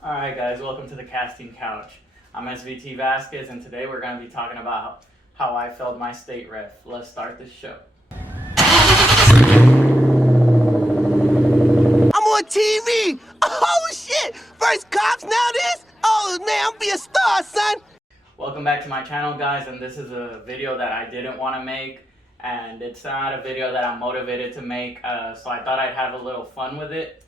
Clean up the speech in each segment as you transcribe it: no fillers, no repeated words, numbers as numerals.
Alright guys, welcome to the casting couch. I'm SVT Vasquez and today we're going to be talking about how I failed my state ref. Let's start the show. I'm on TV! Oh shit! First cops, now this? Oh man, I'm gonna be a star, son! Welcome back to my channel guys, and this is a video that I didn't want to make, and it's not a video that I'm motivated to make, so I thought I'd have a little fun with it.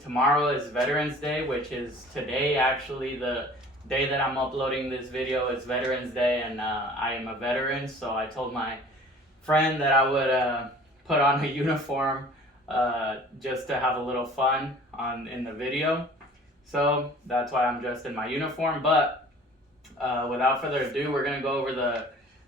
Tomorrow is Veterans Day, which is today actually. The day that I'm uploading this video is Veterans Day, and I am a veteran, so I told my friend that I would put on a uniform just to have a little fun in the video. So that's why I'm dressed in my uniform. But without further ado, we're gonna go over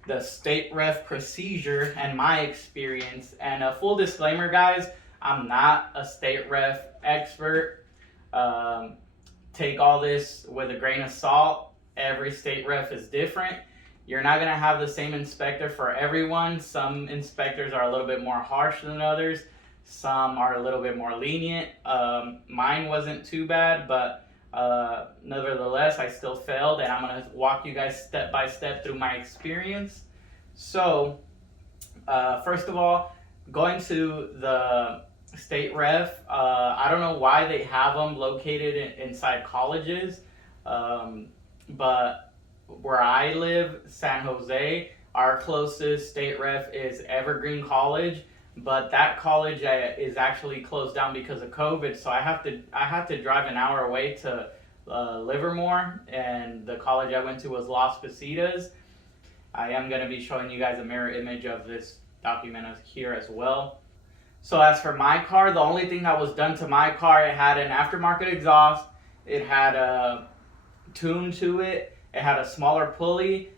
the state ref procedure and my experience. And a full disclaimer, guys, I'm not a state ref expert. Take all this with a grain of salt. Every state ref is different. You're not gonna have the same inspector for everyone. Some inspectors are a little bit more harsh than others. Some are a little bit more lenient. Mine wasn't too bad, but nevertheless, I still failed, and I'm gonna walk you guys step by step through my experience. So, first of all, going to the state ref, I don't know why they have them located inside colleges, but where I live, San Jose, our closest state ref is Evergreen College, but that college is actually closed down because of COVID. So I have to drive an hour away to Livermore, and the college I went to was Las Positas. I am going to be showing you guys a mirror image of this document here as well. So as for my car, the only thing that was done to my car, it had an aftermarket exhaust, it had a tune to it, it had a smaller pulley,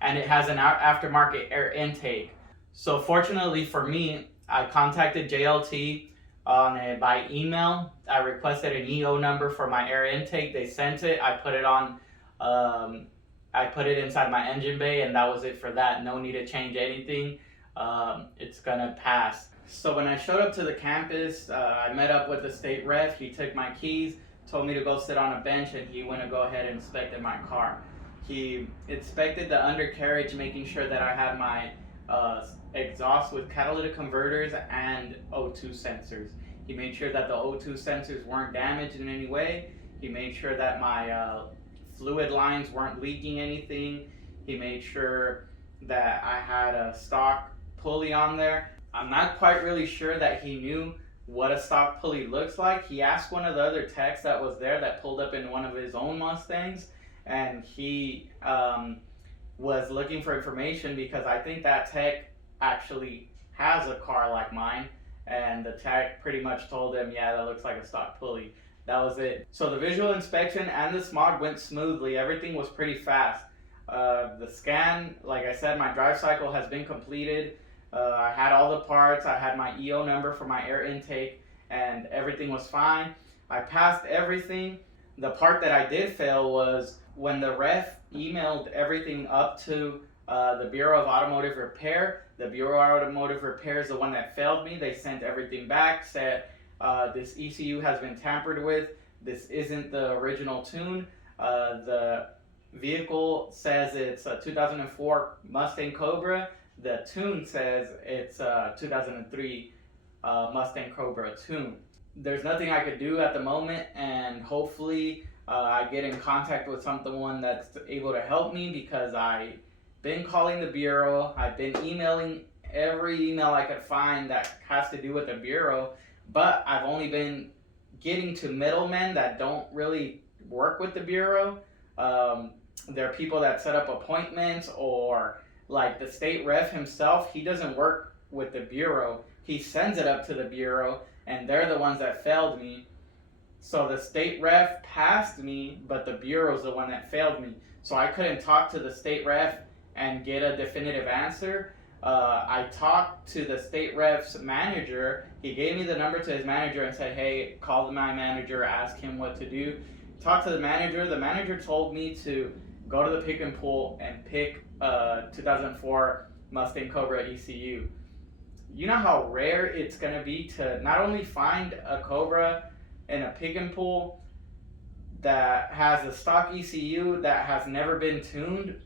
and it has an aftermarket air intake. So fortunately for me, I contacted JLT by email. I requested an EO number for my air intake. They sent it. I put it on. I put it inside my engine bay, and that was it for that. No need to change anything. It's gonna pass. So when I showed up to the campus, I met up with the state ref. He took my keys, told me to go sit on a bench, and he went to go ahead and inspected my car. He inspected the undercarriage, making sure that I had my exhaust with catalytic converters and O2 sensors. He made sure that the O2 sensors weren't damaged in any way. He made sure that my fluid lines weren't leaking anything. He made sure that I had a stock pulley on there. I'm not quite really sure that he knew what a stock pulley looks like. He asked one of the other techs that was there that pulled up in one of his own Mustangs, and he was looking for information because I think that tech actually has a car like mine, and the tech pretty much told him, yeah, that looks like a stock pulley. That was it. So the visual inspection and the smog went smoothly. Everything was pretty fast. The scan, like I said, my drive cycle has been completed. I had all the parts. I had my EO number for my air intake, and everything was fine. I passed everything. The part that I did fail was when the ref emailed everything up to the Bureau of Automotive Repair. The Bureau of Automotive Repair is the one that failed me. They sent everything back, said this ECU has been tampered with. This isn't the original tune. The vehicle says it's a 2004 Mustang Cobra. The tune says it's a 2003 Mustang Cobra tune. There's nothing I could do at the moment, and hopefully I get in contact with someone that's able to help me, because I've been calling the Bureau. I've been emailing every email I could find that has to do with the Bureau, but I've only been getting to middlemen that don't really work with the Bureau. There are people that set up appointments, or like the state ref himself, he doesn't work with the Bureau. He sends it up to the Bureau, and they're the ones that failed me. So the state ref passed me, but the Bureau's the one that failed me. So I couldn't talk to the state ref and get a definitive answer. I talked to the state ref's manager. He gave me the number to his manager and said, hey, call my manager, ask him what to do. Talked to the manager. The manager told me to go to the pick and pull and pick 2004 Mustang Cobra ECU. You know how rare it's going to be to not only find a Cobra in a pick and pull, that has a stock ECU that has never been tuned,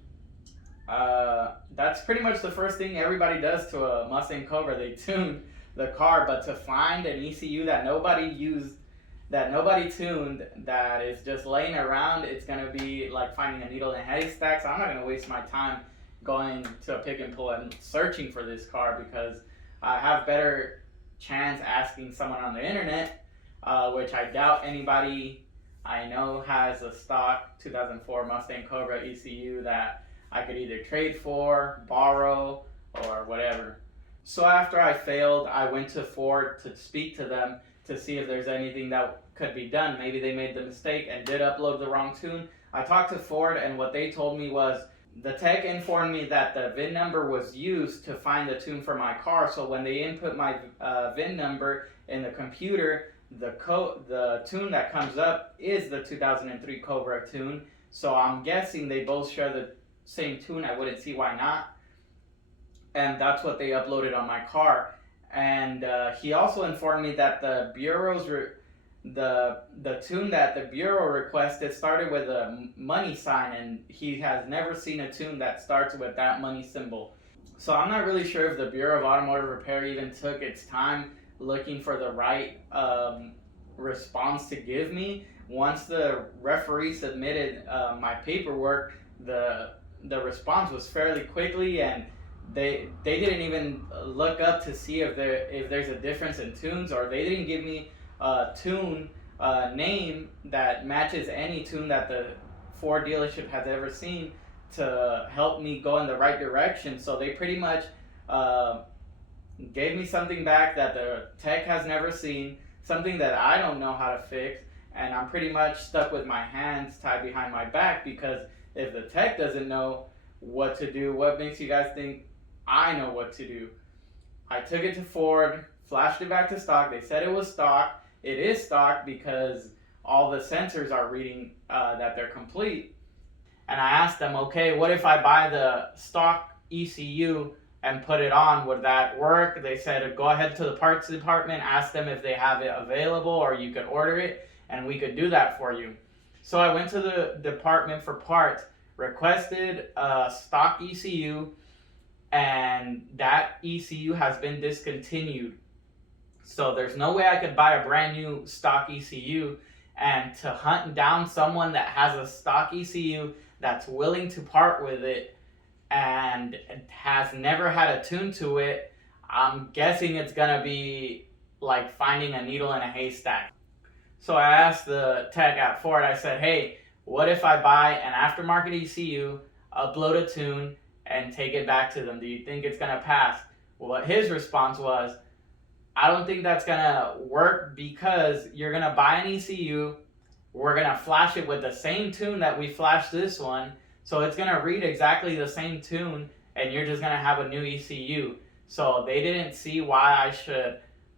that's pretty much the first thing everybody does to a Mustang Cobra. They tune the car, but to find an ECU that nobody used, that nobody tuned, that is just laying around, it's gonna be like finding a needle in a haystack. So I'm not gonna waste my time going to a pick and pull and searching for this car, because I have better chance asking someone on the internet, which I doubt anybody I know has a stock 2004 Mustang Cobra ECU that I could either trade for, borrow, or whatever. So after I failed, I went to Ford to speak to them to see if there's anything that could be done. Maybe they made the mistake and did upload the wrong tune. I talked to Ford, and what they told me was the tech informed me that the VIN number was used to find the tune for my car. So when they input my VIN number in the computer, the tune that comes up is the 2003 Cobra tune. So I'm guessing they both share the same tune. I wouldn't see why not. And that's what they uploaded on my car. And he also informed me that the bureau's the tune that the bureau requested started with a money sign, and he has never seen a tune that starts with that money symbol. So I'm not really sure if the Bureau of Automotive Repair even took its time looking for the right response to give me. Once the referee submitted my paperwork, the response was fairly quickly, and they didn't even look up to see if there's a difference in tunes, or they didn't give me a tune name that matches any tune that the Ford dealership has ever seen to help me go in the right direction. So they pretty much gave me something back that the tech has never seen, something that I don't know how to fix, and I'm pretty much stuck with my hands tied behind my back, because if the tech doesn't know what to do, what makes you guys think I know what to do? I took it to Ford, flashed it back to stock. They said it was stock. It is stock because all the sensors are reading that they're complete. And I asked them, okay, what if I buy the stock ECU and put it on? Would that work? They said, go ahead to the parts department, ask them if they have it available, or you could order it and we could do that for you. So I went to the department for parts, requested a stock ECU, and that ECU has been discontinued. So there's no way I could buy a brand new stock ECU, and to hunt down someone that has a stock ECU that's willing to part with it and has never had a tune to it, I'm guessing it's gonna be like finding a needle in a haystack. So I asked the tech at Ford, I said, hey, what if I buy an aftermarket ECU, upload a tune, and take it back to them? Do you think it's gonna pass? Well, his response was, I don't think that's gonna work, because you're gonna buy an ECU, we're gonna flash it with the same tune that we flashed this one, so it's gonna read exactly the same tune, and you're just gonna have a new ECU. So they didn't see why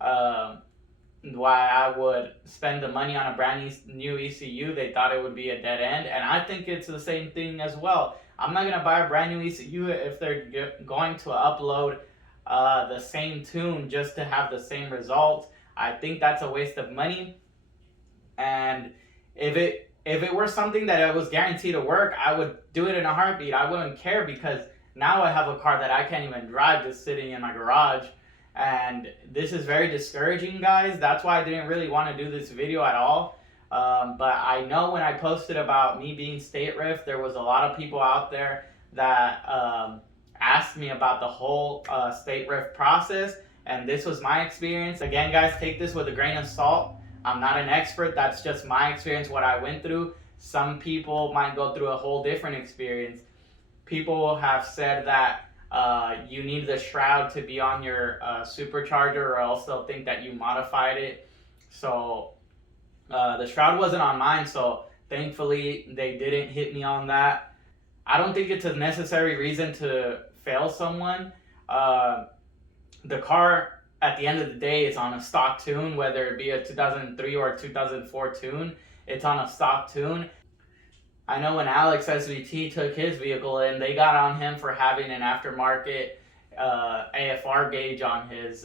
I would spend the money on a brand new ECU. They thought it would be a dead end, and I think it's the same thing as well. I'm not gonna buy a brand new ECU if they're going to upload the same tune just to have the same result. I think that's a waste of money. And if it were something that it was guaranteed to work, I would do it in a heartbeat. I wouldn't care, because now I have a car that I can't even drive, just sitting in my garage. And this is very discouraging, guys. That's why I didn't really want to do this video at all. But I know when I posted about me being state ref, there was a lot of people out there that asked me about the whole state ref process, and this was my experience. Again, guys, take this with a grain of salt. I'm not an expert. That's just my experience, what I went through. Some people might go through a whole different experience. People have said that you need the shroud to be on your supercharger, or else they'll think that you modified it. So the shroud wasn't on mine, so thankfully they didn't hit me on that. I don't think it's a necessary reason to fail someone. The car, at the end of the day, is on a stock tune, whether it be a 2003 or a 2004 tune. It's on a stock tune. I know when Alex SVT took his vehicle in, they got on him for having an aftermarket AFR gauge on his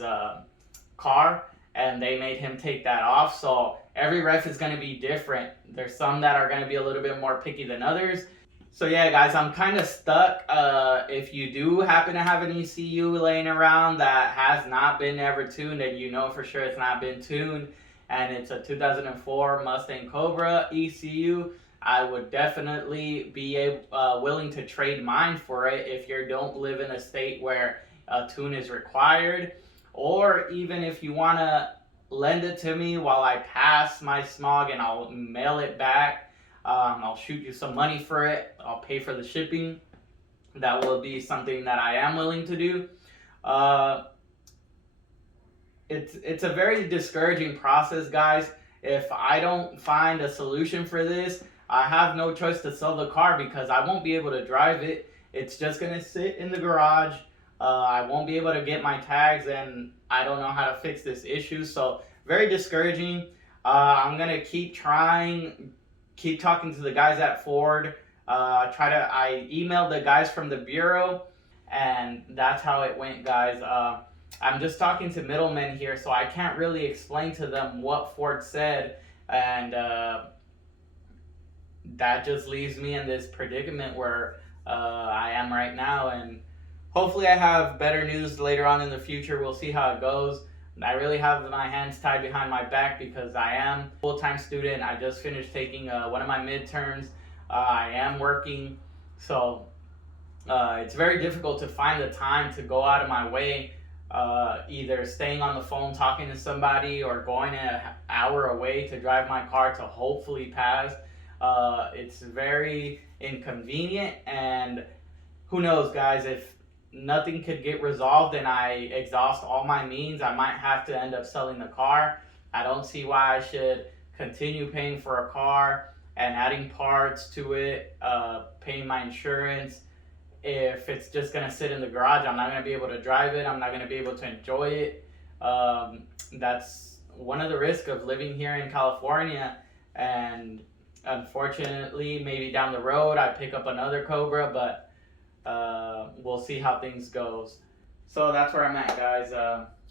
car, and they made him take that off. So every ref is going to be different. There's some that are going to be a little bit more picky than others. So yeah, guys, I'm kind of stuck. If you do happen to have an ECU laying around that has not been ever tuned, and you know for sure it's not been tuned, and it's a 2004 Mustang Cobra ECU, I would definitely be willing to trade mine for it if you don't live in a state where a tune is required. Or even if you want to lend it to me while I pass my smog and I'll mail it back. I'll shoot you some money for it. I'll pay for the shipping. That will be something that I am willing to do. It's a very discouraging process, guys. If I don't find a solution for this, I have no choice to sell the car because I won't be able to drive it. It's just going to sit in the garage. I won't be able to get my tags, and I don't know how to fix this issue. So very discouraging. I'm going to keep trying, keep talking to the guys at Ford. I emailed the guys from the Bureau, and that's how it went, guys. I'm just talking to middlemen here, so I can't really explain to them what Ford said, and that just leaves me in this predicament where I am right now. And hopefully I have better news later on in the future. We'll see how it goes. I really have my hands tied behind my back because I am a full-time student. I just finished taking one of my midterms. I am working, so it's very difficult to find the time to go out of my way, either staying on the phone talking to somebody or going an hour away to drive my car to hopefully pass. It's very inconvenient, and who knows, guys, if nothing could get resolved and I exhaust all my means, I might have to end up selling the car. I don't see why I should continue paying for a car and adding parts to it, paying my insurance, if it's just going to sit in the garage. I'm not going to be able to drive it. I'm not going to be able to enjoy it. That's one of the risks of living here in California. And unfortunately, maybe down the road I pick up another Cobra, but we'll see how things goes. So that's where I'm at, guys.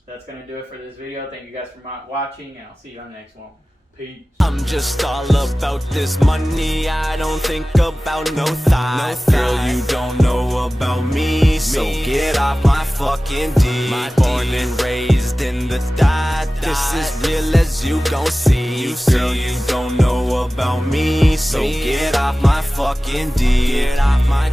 That's gonna do it for this video. Thank you guys for watching, and I'll see you on the next one. Peace. I'm just all about this money. I don't think about no thoughts. Girl, you don't know about me, so get off my fucking D. Born and raised in the dot. This is real as you gon' see. Girl, you don't know about me, so get off my fucking D. Get off my